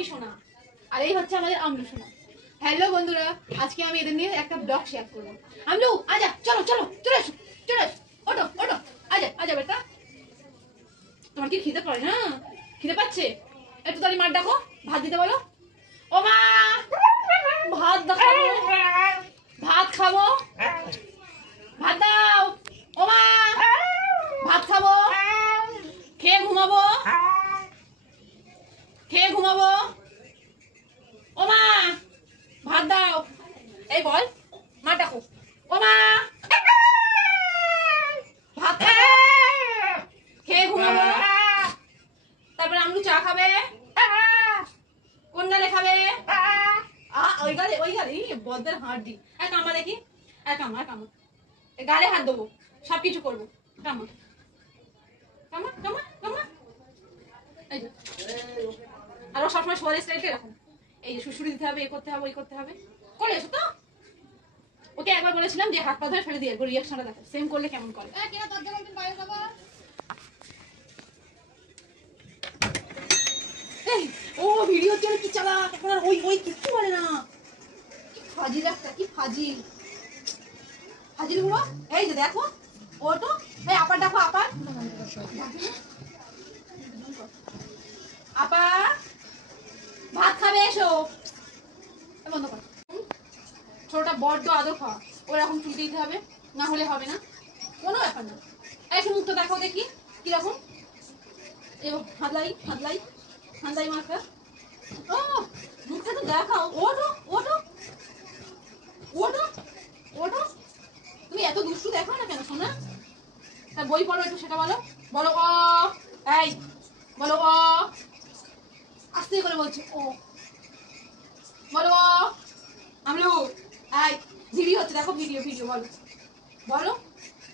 টমি সোনা, আর এই হচ্ছে আমাদের আমলু সোনা। হ্যালো বন্ধুরা, আজকে আমি এদের নিয়ে একটা ব্লগ শেয়ার করবো। আমলু আজা, চলো চলো চলে এসো, চলে এসো, ওঠো ওঠো, আজা আজা বেটা। তোমার কি খিদে পায় না? খিদে পাচ্ছে? একটু তাহলে মার ডাকো, ভাত দিতে বলো। ও মা, ভাত দেখাবো, ভাত খাবো, ভাত দাও। ও মা, ভাত খাবো, খেয়ে ঘুমাবো, খেয়ে ঘুমাবো। ও মা, ভাত দাও। এই বল, মা ডাকো। ও মা, ভাত খাবো, খেয়ে ঘুমাবো। তারপরে আমলু চা খাবে, কোন গালে খাবে? ওই গালে, ওই গালে। বদ্দের হাড্ডি। এক কামা দেখি, এক কামা, এক কামা। গালে হাত দেবো, সবকিছু করবো। কামা কামা কামা কামা। এই যে, আর ও সবসময় শোয়ারের স্টাইলটা এরকম। এই যে শুশুড়ি দিতে হবে, এ করতে হবে, ওই করতে হবে। করে এসো তো। ওকে একবার বলেছিলাম যে হাত পা ধরে ফেলে দিয়ে একবার রিয়াকশনটা দেখো, সেম করলে কেমন করে। ও ভিডিও চলে কি চালা, এখন আর ওই ওই কিচ্ছু বলে না। কি ফাজিল একটা, কি ফাজিল ফাজিল গুলো। এই যে দেখো, ওটো। এই আপার দেখো, আপার আপা ভাত খাবে, এসো। বন্ধ কর। ছোটটা বড্ড আদর খাওয়া, ওরকম চুলকে দিতে হবে, না হলে হবে না, কোনো ব্যাপার না। একটু মুখটা দেখো দেখি কিরকম। হাতলাই হাতলাই হাতলাই মাখা। ও মুখটা তো দেখাও। ওঠো ওঠো ওঠো ওঠো। তুমি এত দুষ্টু দেখো না কেন সোনা? তার বই পড়ো একটু, সেটা বলো। বলো ও। এই বলো ও, আস্তে করে বলছি ও। বলো ও। আমলু এই ভিডিও হচ্ছে, দেখো ভিডিও, ভিডিও বলো বলো।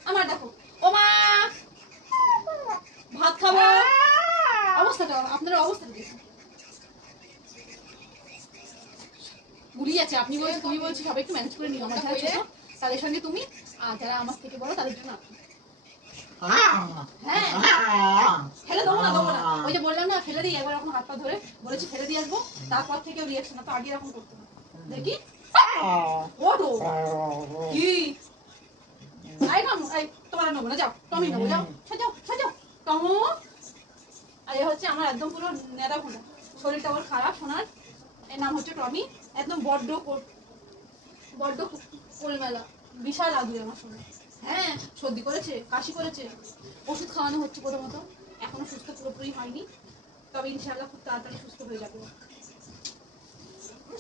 আমার দেখো। ও মা, ভাত খাবো। অবস্থাটা, আপনার অবস্থাটা দেখুন, গুলিয়ে যাচ্ছে। আপনি বলছি, তুমি বলছি, সবাই একটু ম্যানেজ করে নিও। আমার যারা ছোট তাদের সঙ্গে তুমি, আর যারা আমার থেকে বড় তাদের জন্য আপনি। হ্যাঁ ফেলে দেবো না, দেবো না। ওই যে বললাম না ফেলে দিই, একবার এখন হাত পা ধরে বলেছি ফেলে দিয়ে আসবো, তারপর থেকে রিয়াকশন তো আগে এরকম করতে হবে। দেখি ওঠো। কি আই কাম, এই তোমার নেবো না, যাও টমি নেবো, যাও সাজাও সাজাও টমো। আর এ হচ্ছে আমার একদম পুরো নেদা ভোনা, শরীরটা ওর খারাপ শোনার। এর নাম হচ্ছে টমি। একদম বড্ড বড্ড কোলমেলা, বিশাল আদুরে আমার শোনা। হ্যাঁ সর্দি করেছে, কাশি করেছে, ওষুধ খাওয়ানো হচ্ছে প্রথমত, এখনো সুস্থ পুরোপুরি হয়নি, তবে ইনশাআল্লাহ খুব তাড়াতাড়ি সুস্থ হয়ে যাবে।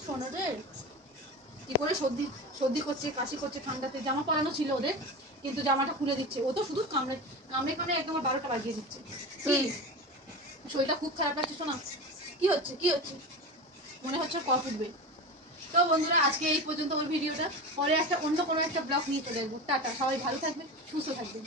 শোনাদের কি করে সর্দি সর্দি করছে, কাশি করছে, ঠান্ডাতে জামা পরানো ছিল ওদের, কিন্তু জামাটা খুলে দিচ্ছে। ও তো শুধু কামড়ে কামড়ে কামড়ে একদম 12টা বাজিয়ে দিচ্ছে। শরীরটা খুব খারাপ লাগছে শোনা। কি হচ্ছে, কি হচ্ছে? মনে হচ্ছে কফ উঠবে। তো বন্ধুরা, আজকে এই পর্যন্ত ওর ভিডিওটা। পরে একটা অন্য কোনো একটা ব্লগ নিয়ে চলে আসবো। টাটা, সবাই ভালো থাকবেন, সুস্থ থাকবেন।